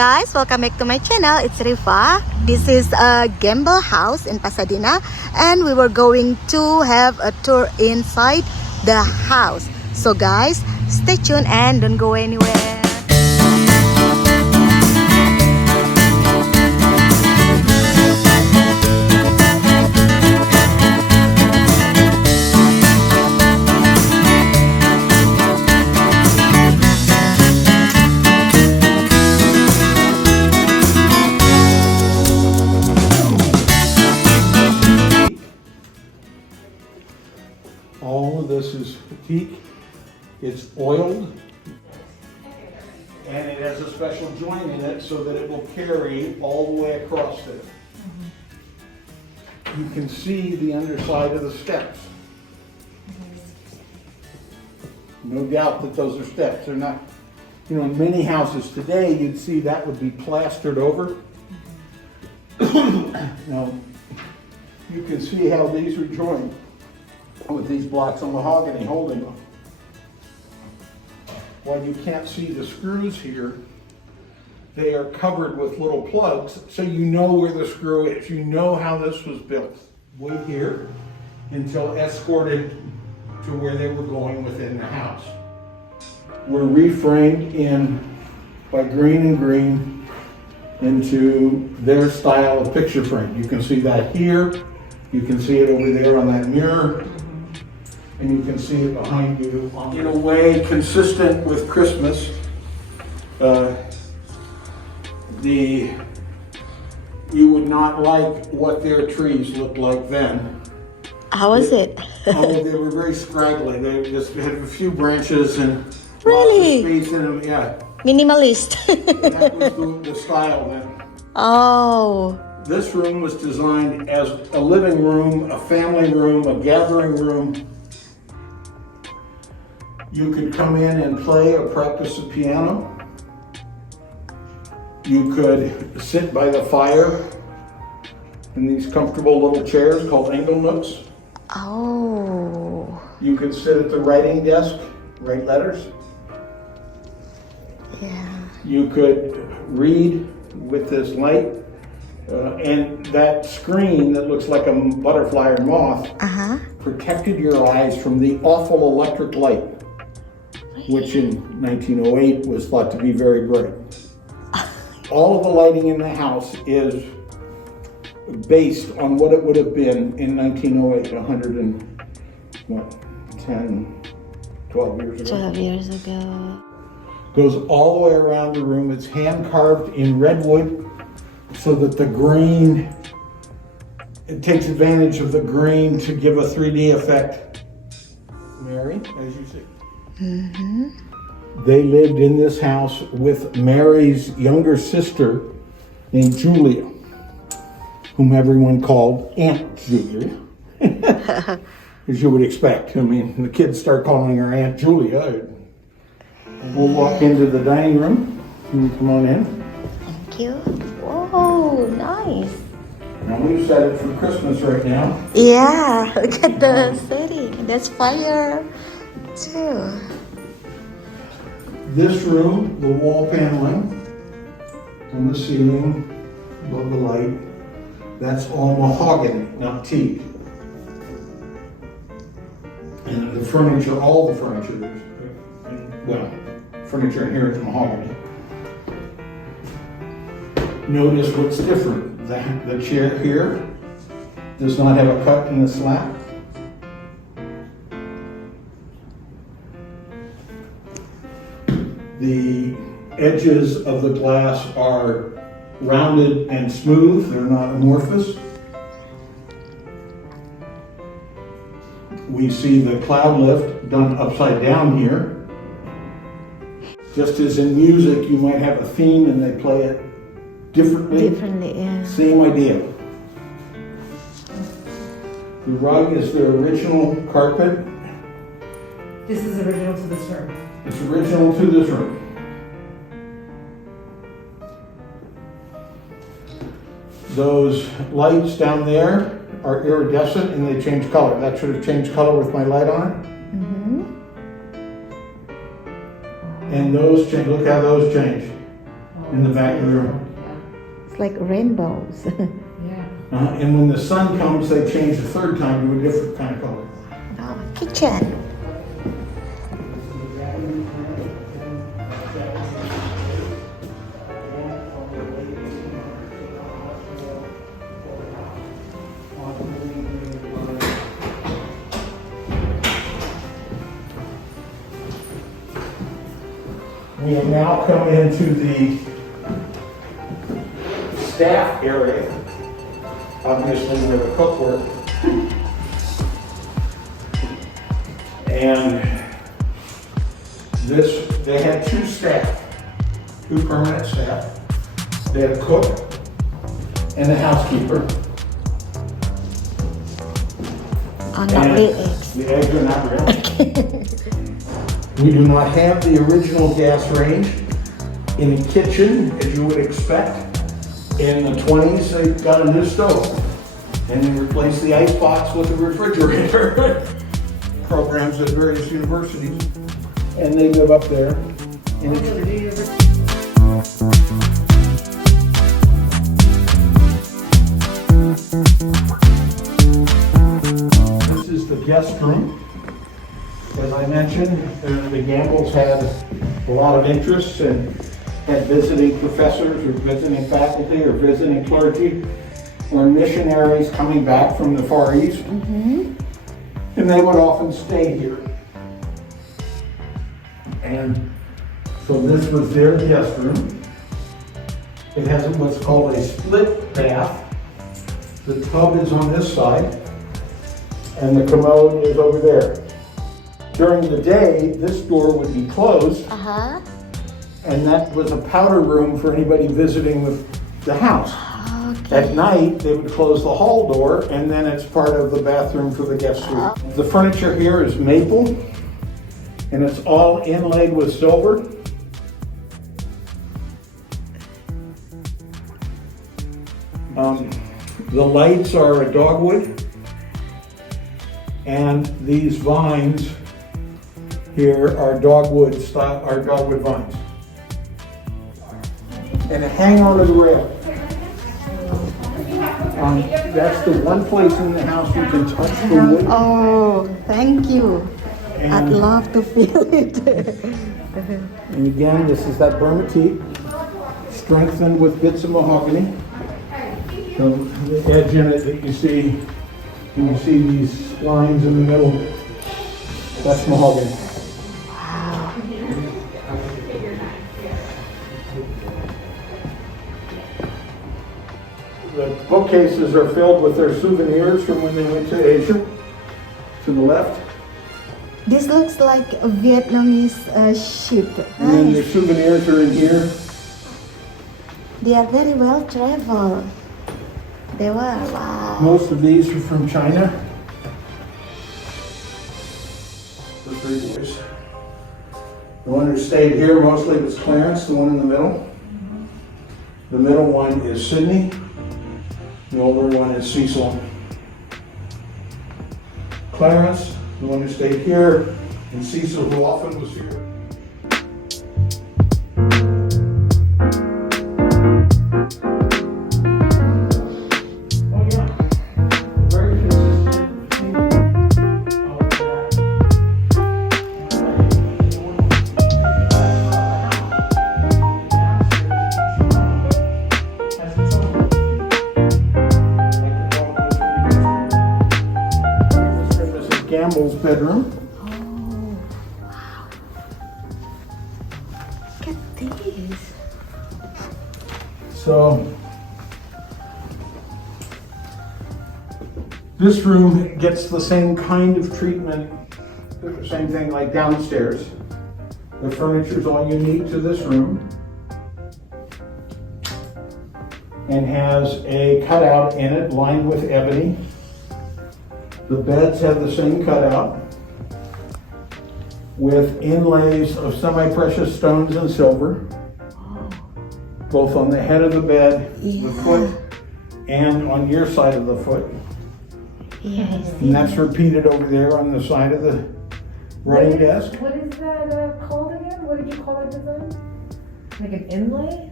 guys, welcome back to my channel. It's Riffa. This is a gamble house in Pasadena, and we were going to have a tour inside the house. So guys, stay tuned and don't go anywhere. All of this is teak. It's oiled, and it has a special joint in it so that it will carry all the way across it. You can see the underside of the steps. No doubt that those are steps. They're not, in many houses today, you'd see that would be plastered over. Now, you can see how these are joined with these blocks of mahogany holding them. While you can't see the screws here, they are covered with little plugs, so you know where the screw is. You know how this was built. Wait here until escorted to where they were going within the house. We're reframed by Greene and Greene into their style of picture frame. You can see that here. You can see it over there on that mirror. And you can see it behind you in a way consistent with Christmas. You would not like what their trees looked like then. How was it? They were very scraggly. They just had a few branches and Really? lots of space in them. Yeah. Minimalist. That was the style then. Oh. This room was designed as a living room, a family room, a gathering room. You could come in and play or practice the piano. You could sit by the fire in these comfortable little chairs called angle nooks. Oh. You could sit at the writing desk, write letters. Yeah. You could read with this light. And that screen that looks like a butterfly or moth protected your eyes from the awful electric light, which in 1908 was thought to be very bright. All of the lighting in the house is based on what it would have been in 1908, 12 years ago. 12 years ago. Goes all the way around the room. It's hand carved in redwood so that the green, it takes advantage of the green to give a 3D effect. Mary, as you see. They lived in this house with Mary's younger sister named Julia, whom everyone called Aunt Julia, as you would expect. I mean, the kids start calling her Aunt Julia. We'll walk into the dining room. You can come on in. Thank you. Whoa, nice. Now we've set it for Christmas right now. Yeah, look at the setting. There's fire too. This room, the wall paneling on the ceiling, above the light, that's all mahogany, not teak. And the furniture, all the furniture, furniture in here is mahogany. Notice what's different. The chair here does not have a cut in the slat. The edges of the glass are rounded and smooth. They're not amorphous. We see the cloud lift done upside down here. Just as in music, you might have a theme and they play it differently. Yeah. Same idea. The rug is the original carpet. This is original to this room. It's original to this room. Those lights down there are iridescent and they change color. That should have changed color with my light on it. And those change. Look how those change. in the back of the room. It's like rainbows. Yeah. And when the sun comes, they change the third time to a different kind of color. Oh, kitchen. We have now come into the staff area, obviously where the cook worked. And they had two staff, two permanent staff. They had a cook and a housekeeper. Oh, not And real eggs. the eggs are not real. We do not have the original gas range in the kitchen, as you would expect. In the 20s, they got a new stove, and they replaced the icebox with a refrigerator. Programs at various universities, and they live up there. And this is the guest room. As I mentioned, the Gambles had a lot of interest and had visiting professors or visiting faculty or visiting clergy or missionaries coming back from the Far East. And they would often stay here. And so this was their guest room. It has what's called a split bath. The tub is on this side and the commode is over there. During the day, this door would be closed, and that was a powder room for anybody visiting the house. Okay. At night, they would close the hall door, and then it's part of the bathroom for the guest suite. The furniture here is maple, and it's all inlaid with silver. The lights are a dogwood, and these vines here are dogwood vines. And a hang on to the rail. That's the one place in the house you can touch the wood. Oh, thank you. I'd And, love to feel it. and again, this is that Burma teak, strengthened with bits of mahogany. So the edge in it that you see, and you see these lines in the middle, that's mahogany. The bookcases are filled with their souvenirs from when they went to Asia, to the left. This looks like a Vietnamese ship. And then your Nice. souvenirs are in here. They are very well traveled. They were, wow. Most of these are from China. The three boys. The one who stayed here mostly was Clarence, the one in the middle. The middle one is Sydney. The older one is Cecil. Clarence, the one who stayed here, and Cecil, who often was here. Oh yeah, very consistent. Gamble's bedroom. Oh, wow. Look at this. So this room gets the same kind of treatment, the same thing like downstairs. The furniture is all unique to this room and has a cutout in it lined with ebony. The beds have the same cutout with inlays of semi-precious stones and silver, both on the head of the bed, the foot, and on your side of the foot. Yes. And that's repeated over there on the side of the writing desk. What is that called again? What did you call that design? Like an inlay?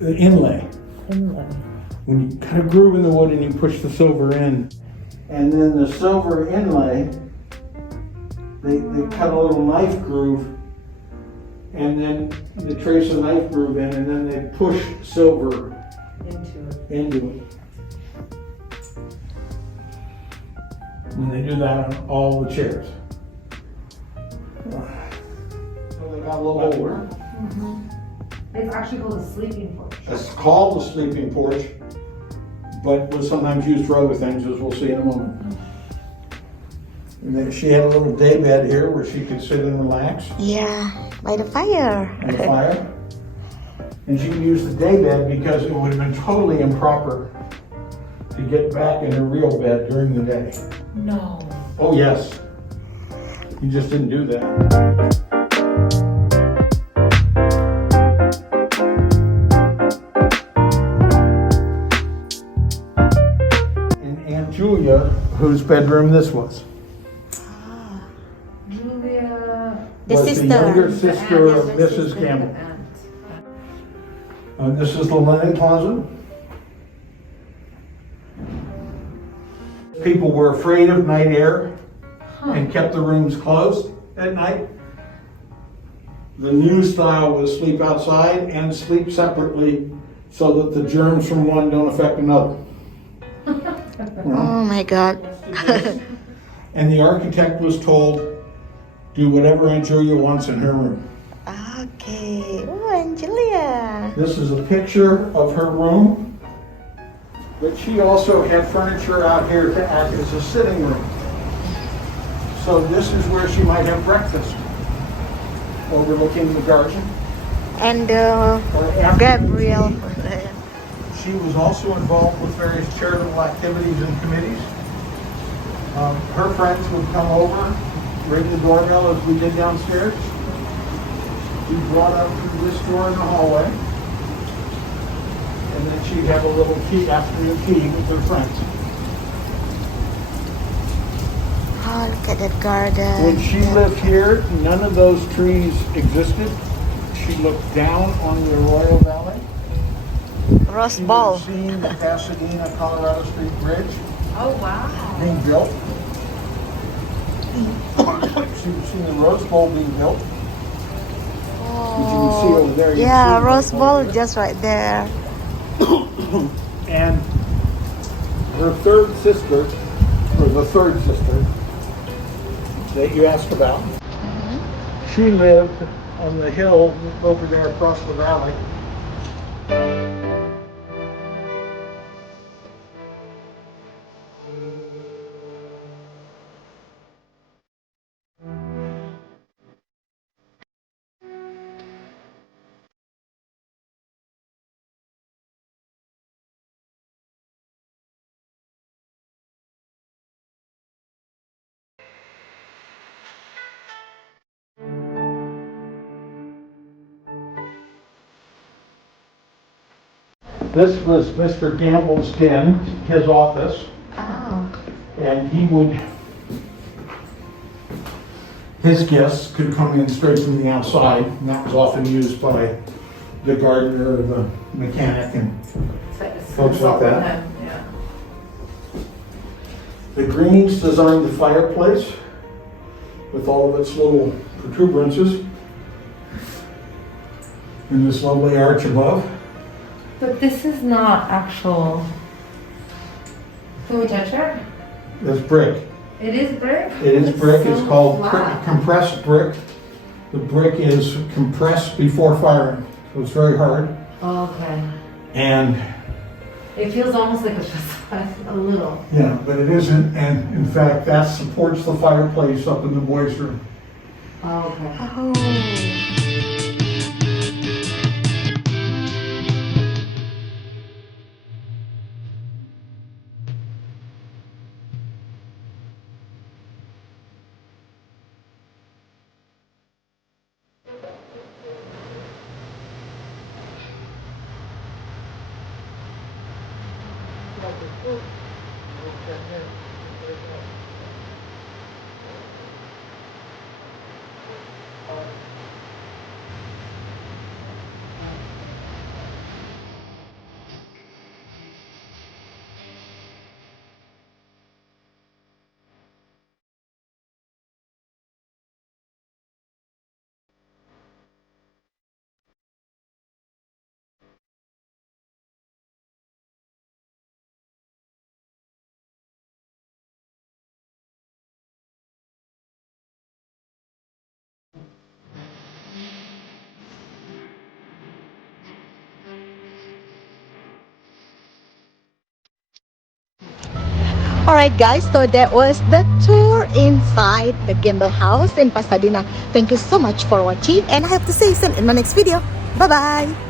the inlay. Inlay. When you cut a groove in the wood and you push the silver in, and then the silver inlay, they cut a little knife groove, and then they trace a knife groove in, and then they push silver into it. And they do that on all the chairs. So they got a little older. It's actually called a sleeping porch. It's called a sleeping porch, but was sometimes used for other things, as we'll see in a moment. And then she had a little day bed here where she could sit and relax Yeah, by the fire. on the fire. And she could use the day bed because it would have been totally improper to get back in her real bed during the day. No. Oh yes, you just didn't do that. Julia, whose bedroom this was. Julia. The was sister. the younger The sister aunt, of yes, Mrs. sister, Campbell. aunt. This is the linen closet. People were afraid of night air and kept the rooms closed at night. The new style was sleep outside and sleep separately so that the germs from one don't affect another. Oh my God. And the architect was told, do whatever Aunt Julia wants in her room. Okay. Oh, and Julia. This is a picture of her room, but she also had furniture out here to act as a sitting room. So this is where she might have breakfast, overlooking the garden. And Or after Gabriel. She was also involved with various charitable activities and committees. Her friends would come over, ring the doorbell as we did downstairs. We brought up through this door in the hallway. And then she'd have a little afternoon tea with her friends. Oh, look at that garden. When she lived here, none of those trees existed. She looked down on the Arroyo Valley. Rose She Bowl. was seeing the Pasadena, Colorado Street Bridge Oh, wow. being built. She was seeing the Rose Bowl being built. As you can see over there. You Yeah, can see Rose it Bowl over there. just right there. And her third sister, or the third sister that you asked about, she lived on the hill over there across the valley. This was Mr. Gamble's den, his office, Oh. and his guests could come in straight from the outside, and that was often used by the gardener or the mechanic and folks like that. Yeah. The Greenes designed the fireplace with all of its little protuberances and this lovely arch above. But this is not actual. Can we touch it? That's brick. It is brick? It is brick. It's so called flat. compressed brick. The brick is compressed before firing, so it's very hard. Okay. And It feels almost like it's just a little. yeah, but it isn't. And in fact, that supports the fireplace up in the boys' room. Okay. Oh. Alright guys, so that was the tour inside the Gimbal House in Pasadena. Thank you so much for watching, and I hope to see you soon in my next video. Bye bye.